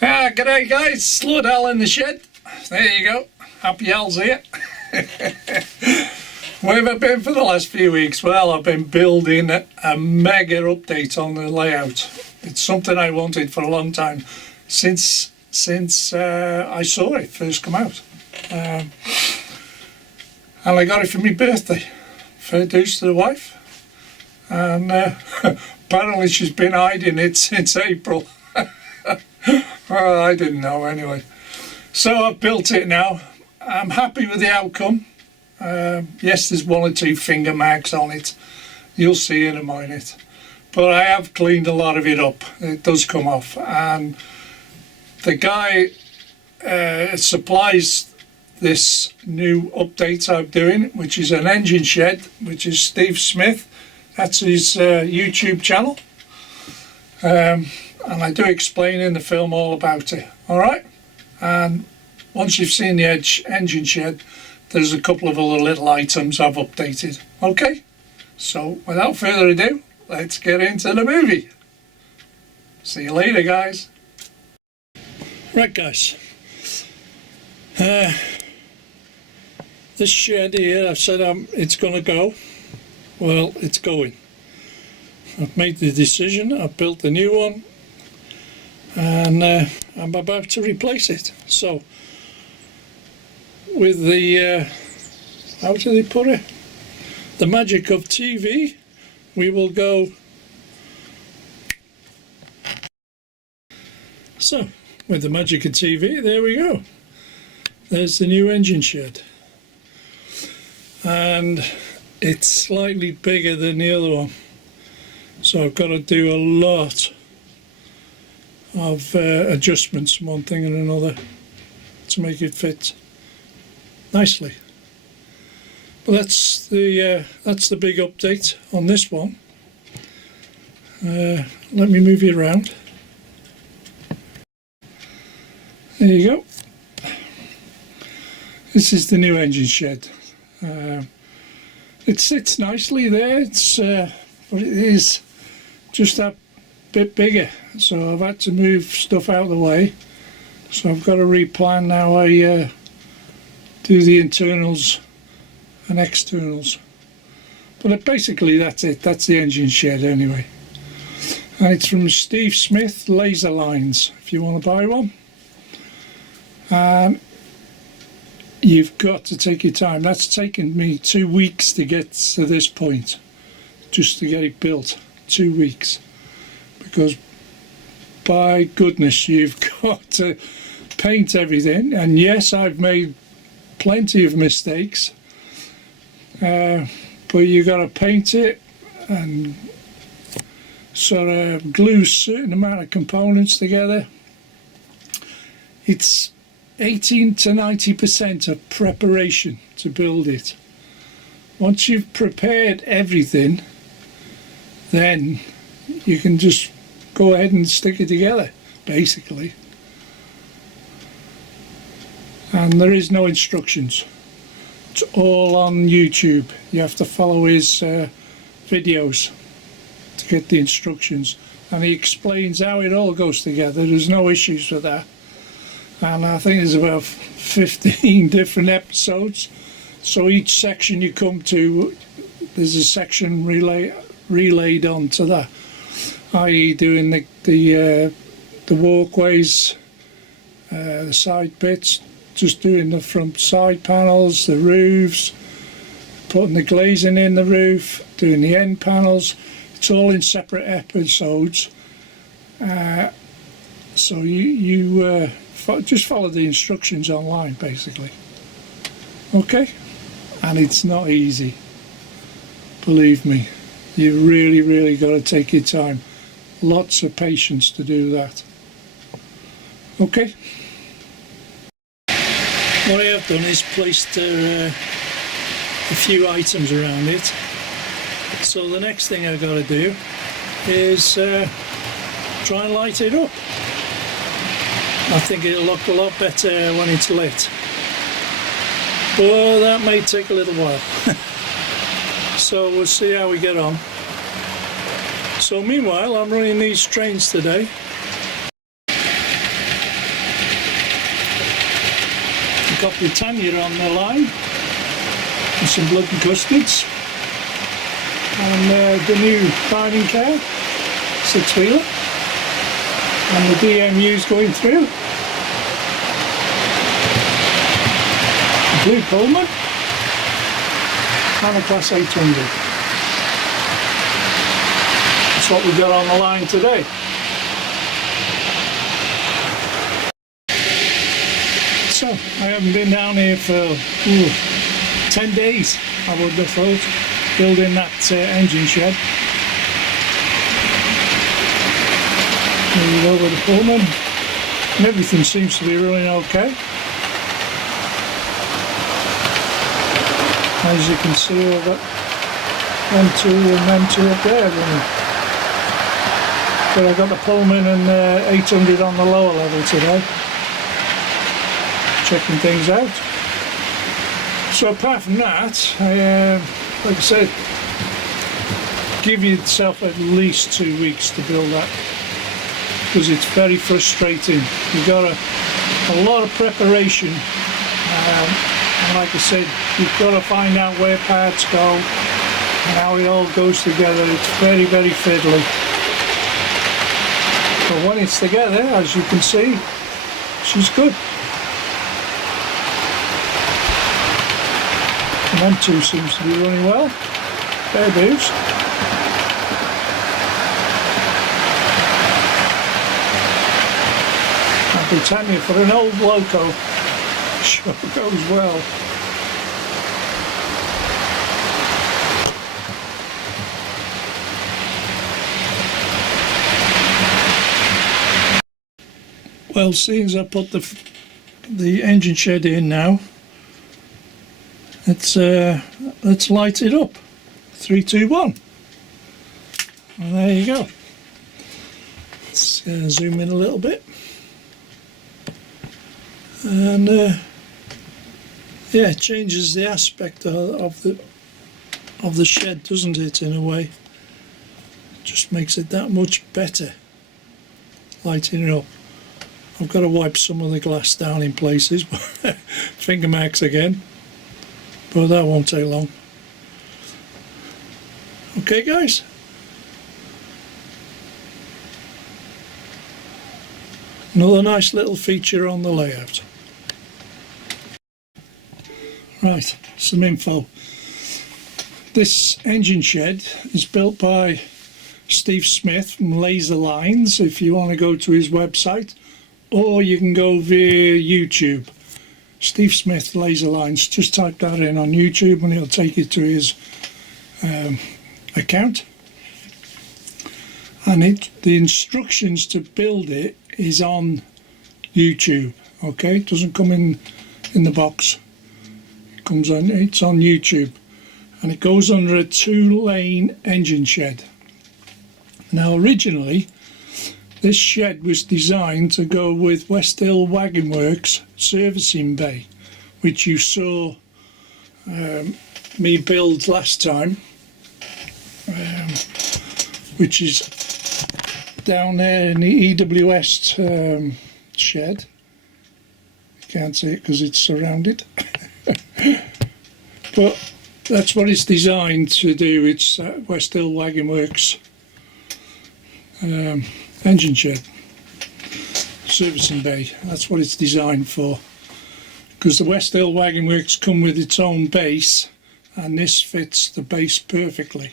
G'day guys, Slow Al in the shed. There you go, Happy Al's here. Where have I been for the last few weeks? Well, I've been building a mega update on the layout. It's something I wanted for a long time, since I saw it first come out. And I got it for my birthday. Fair dues to the wife. And apparently she's been hiding it since April. Well, I didn't know anyway. So I've built it now. I'm happy with the outcome. Yes, there's one or two finger marks on it. You'll see in a minute. But I have cleaned a lot of it up. It does come off. And the guy supplies this new update I'm doing, which is an engine shed, which is Steve Smith. That's his YouTube channel. And I do explain in the film all about it. Alright? And once you've seen the engine shed, there's a couple of other little items I've updated. Okay? So, without further ado, let's get into the movie. See you later, guys. Right, guys. This shed here, I've said it's going to go. Well, it's going. I've made the decision. I've built a new one. And I'm about to replace it. So, with the, how do they put it? The magic of TV, we will go. So, with the magic of TV, there we go. There's the new engine shed. And it's slightly bigger than the other one. So I've got to do a lot of adjustments, one thing and another, to make it fit nicely. But that's the big update on this one. Let me move you around. There you go. This is the new engine shed. It sits nicely there. But it is just that bit bigger, so I've had to move stuff out of the way. So I've got to replan how I do the internals and externals. But basically that's it. That's the engine shed anyway. And it's from Steve Smith Laser Lines, if you want to buy one. You've got to take your time. That's taken me 2 weeks to get to this point, just to get it built. 2 weeks. Because by goodness, you've got to paint everything. And yes, I've made plenty of mistakes, but you've got to paint it and sort of glue a certain amount of components together. It's 18 to 90% of preparation to build it. Once you've prepared everything, then you can just go ahead and stick it together, basically. And there is no instructions. It's all on YouTube. You have to follow his videos to get the instructions. And he explains how it all goes together. There's no issues with that. And I think there's about 15 different episodes. So each section you come to, there's a section relayed onto that, i.e. doing the walkways, the side bits, just doing the front side panels, the roofs, putting the glazing in the roof, doing the end panels. It's all in separate episodes. So you just follow the instructions online, basically. Okay? And it's not easy. Believe me. You really got to take your time. Lots of patience to do that. Okay? What I have done is placed a few items around it. So the next thing I've got to do is try and light it up. I think it'll look a lot better when it's lit. But that may take a little while. So we'll see how we get on. So meanwhile, I'm running these trains today. got Britannia on the line and some blood and custards, and the new dining car, six-wheeler, and the DMU's going through, the blue Pullman and a Class 800. That's what we got on the line today. So I haven't been down here for 10 days, I would have thought, building that engine shed. There you go with the Pullman, and everything seems to be running okay. As you can see, I've got M2 and M2 up there running. But I've got the Pullman and 800 on the lower level today, checking things out. So apart from that, like I said, give yourself at least 2 weeks to build that, because it's very frustrating. You've got a lot of preparation, and like I said, you've got to find out where parts go and how it all goes together. It's very, very fiddly. But when it's together, as you can see, she's good. And M2 seems to be running well. Fair boost. And Britannia, for an old loco, sure goes well. Well, seeing as I put the engine shed in now, let's light it up. 3, 2, 1. And there you go. Let's zoom in a little bit. And yeah, it changes the aspect of the shed, doesn't it, in a way? Just makes it that much better, lighting it up. I've got to wipe some of the glass down in places, finger marks again, but that won't take long. Okay guys, another nice little feature on the layout. Right, some info. This engine shed is built by Steve Smith from Laser Lines, if you want to go to his website, or you can go via YouTube. Steve Smith Laser Lines, just type that in on YouTube and it'll take you to his account. And the instructions to build it is on YouTube. Okay, it doesn't come in the box. It comes on. It's on YouTube, and it goes under a 2-lane engine shed. Now, originally, this shed was designed to go with West Hill Wagon Works servicing bay, which you saw me build last time, which is down there in the EWS shed. You can't see it because it's surrounded. But that's what it's designed to do. It's West Hill Wagon Works engine shed, servicing bay. That's what it's designed for, because the West Hill Wagon Works come with its own base, and this fits the base perfectly.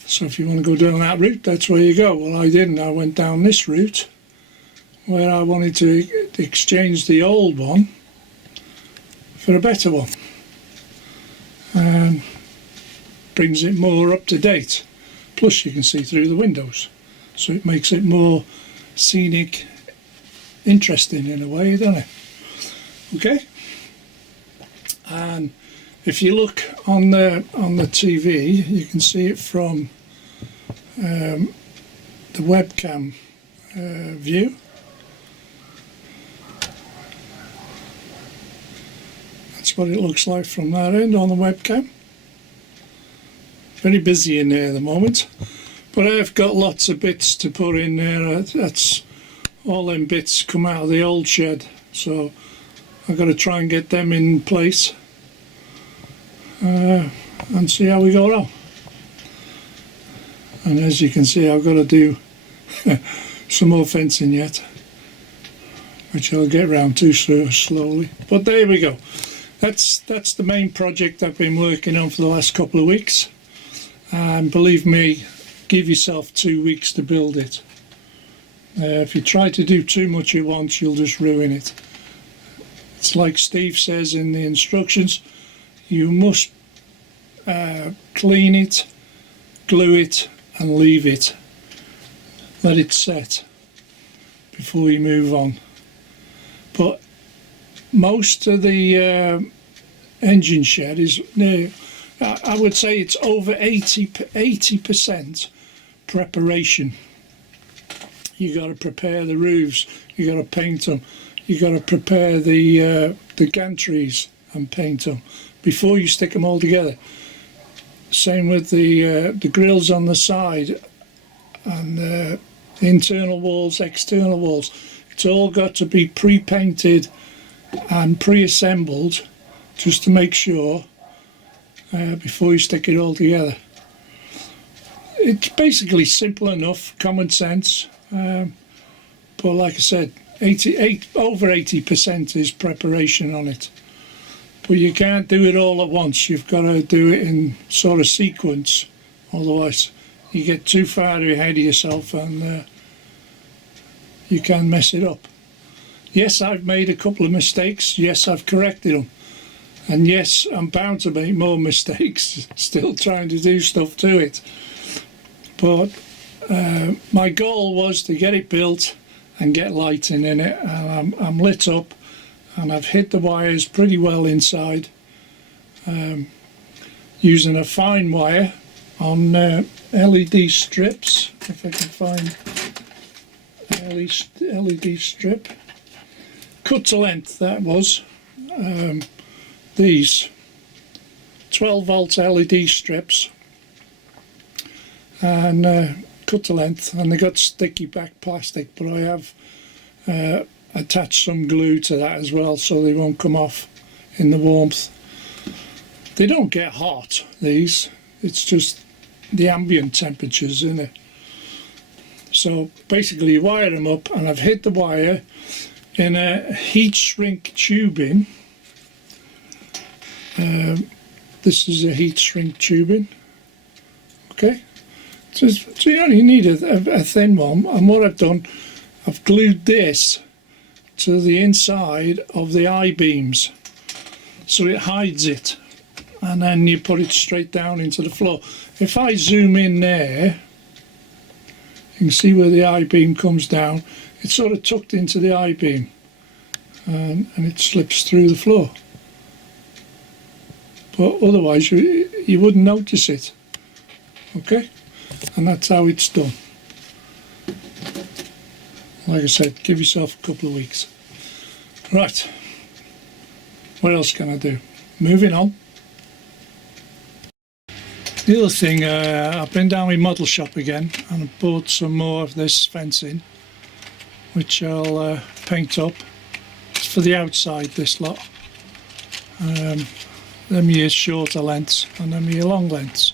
So if you want to go down that route, that's where you go. Well, I didn't. I went down this route where I wanted to exchange the old one for a better one, and brings it more up to date. Plus you can see through the windows, so it makes it more scenic, interesting in a way, doesn't it? Okay. And if you look on the TV, you can see it from the webcam view. That's what it looks like from that end on the webcam. Very busy in there at the moment, but I've got lots of bits to put in there. That's all them bits come out of the old shed, so I've got to try and get them in place and see how we go on. And as you can see, I've got to do some more fencing yet, which I'll get round to slowly. But there we go. That's the main project I've been working on for the last couple of weeks. And believe me, give yourself 2 weeks to build it. If you try to do too much at once, you'll just ruin it. It's like Steve says in the instructions, you must clean it, glue it and leave it. Let it set before you move on. But most of the engine shed is, I would say it's over 80% preparation. You got to prepare the roofs, you got to paint them, you got to prepare the gantries and paint them before you stick them all together. Same with the grills on the side and the internal walls, external walls. It's all got to be pre-painted and pre-assembled just to make sure before you stick it all together. It's basically simple enough, common sense, but like I said, over 80% is preparation on it. But you can't do it all at once. You've got to do it in sort of sequence, otherwise you get too far ahead of yourself and you can mess it up. Yes, I've made a couple of mistakes. Yes, I've corrected them. And yes, I'm bound to make more mistakes, still trying to do stuff to it. But my goal was to get it built and get lighting in it. And I'm lit up and I've hit the wires pretty well inside, using a fine wire on LED strips, if I can find LED strip. Cut to length, that was. These 12 volt LED strips, and cut to length, and they got sticky back plastic, but I have attached some glue to that as well so they won't come off in the warmth. They don't get hot, these, it's just the ambient temperatures in it. So basically you wire them up, and I've hid the wire in a heat shrink tubing. This is a heat shrink tubing. Okay, so you only need a thin one, and what I've done, I've glued this to the inside of the I-beams so it hides it, and then you put it straight down into the floor. If I zoom in there, you can see where the I-beam comes down. It's sort of tucked into the I-beam, and it slips through the floor. But otherwise you wouldn't notice it. Okay, and that's how it's done. Like I said, give yourself a couple of weeks. Right, what else can I do? Moving on. The other thing, I've been down with Model Shop again and I bought some more of this fencing, which I'll paint up. It's for the outside, this lot. Them are your shorter lengths and them are your long lengths.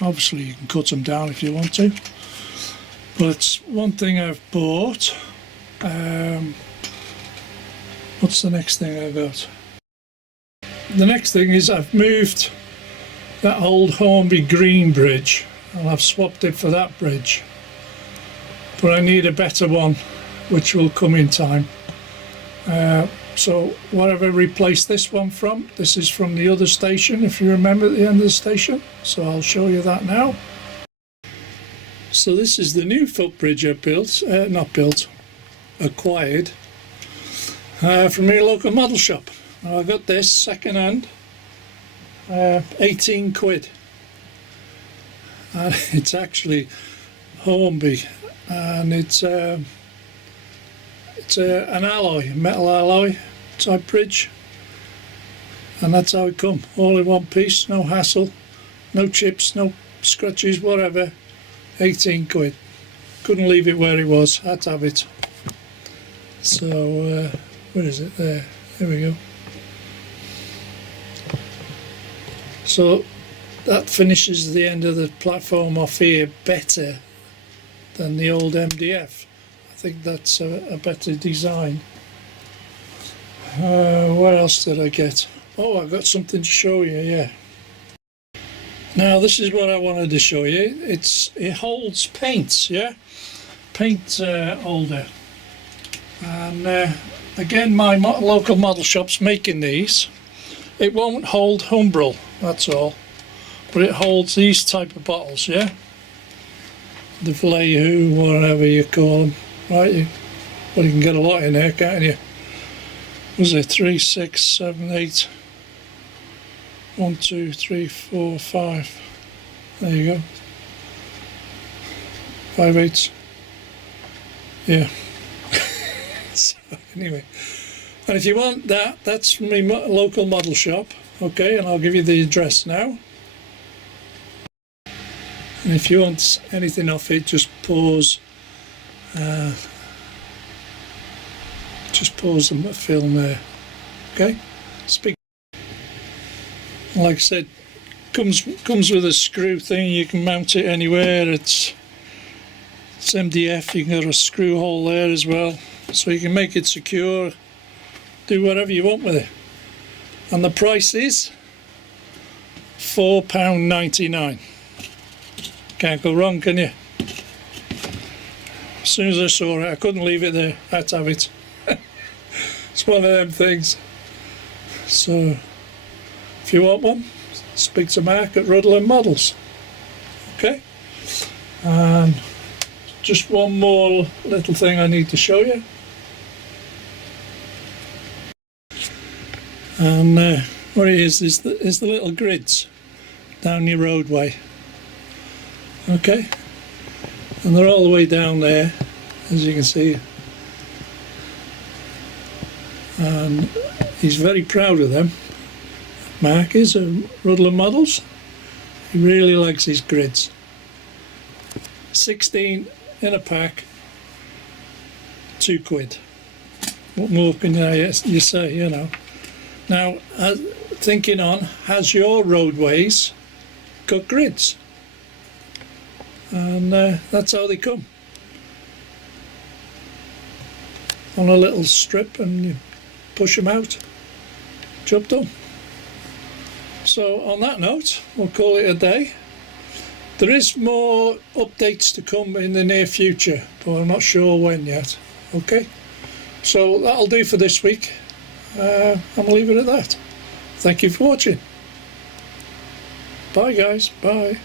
Obviously you can cut them down if you want to. But one thing I've bought, what's the next thing I got? The next thing is I've moved that old Hornby Green bridge and I've swapped it for that bridge. But I need a better one, which will come in time. So what have I replaced this one from? This is from the other station, if you remember, at the end of the station. So I'll show you that now. So this is the new footbridge I built, acquired from your local model shop. I got this second hand, 18 quid. And it's actually Hornby, and it's an alloy, metal alloy type bridge, and that's how it come, all in one piece, no hassle, no chips, no scratches, whatever. 18 quid. Couldn't leave it where it was, had to have it. So where is it? There There we go. So that finishes the end of the platform off here better than the old MDF. I think that's a better design. What else did I get? Oh, I got something to show you, yeah. Now this is what I wanted to show you. It holds paints, yeah? Paint holder. And again, my local model shop's making these. It won't hold Humbrol, that's all. But it holds these type of bottles, yeah? The Vallejo, whatever you call them, right? Well, you can get a lot in there, can't you? Was it 3, 6, 7, 8? 1, 2, 3, 4, 5. There you go. 5 8s. Yeah. So anyway, and if you want that, that's from my local model shop. Okay, and I'll give you the address now. And if you want anything off it, just pause. Just pause the film there. Okay. Speak. Like I said, comes with a screw thing. You can mount it anywhere. It's MDF. You can get a screw hole there as well, so you can make it secure. Do whatever you want with it. And the price is £4.99. Can't go wrong, can you? As soon as I saw it, I couldn't leave it there. I had to have it. It's one of them things. So if you want one, speak to Mark at Rudland Models. Okay? And just one more little thing I need to show you. And what it is the little grids down your roadway. Okay? And they're all the way down there, as you can see. And he's very proud of them. Mark is at Rudland Models. He really likes his grids. 16 in a pack, £2. What more can you say, you know? Now, thinking on, has your roadways got grids? And that's how they come. On a little strip, and you push them out. Job done. So on that note, we'll call it a day. There is more updates to come in the near future, but I'm not sure when yet. Okay, so that'll do for this week. I'm going to leave it at that. Thank you for watching. Bye guys, bye.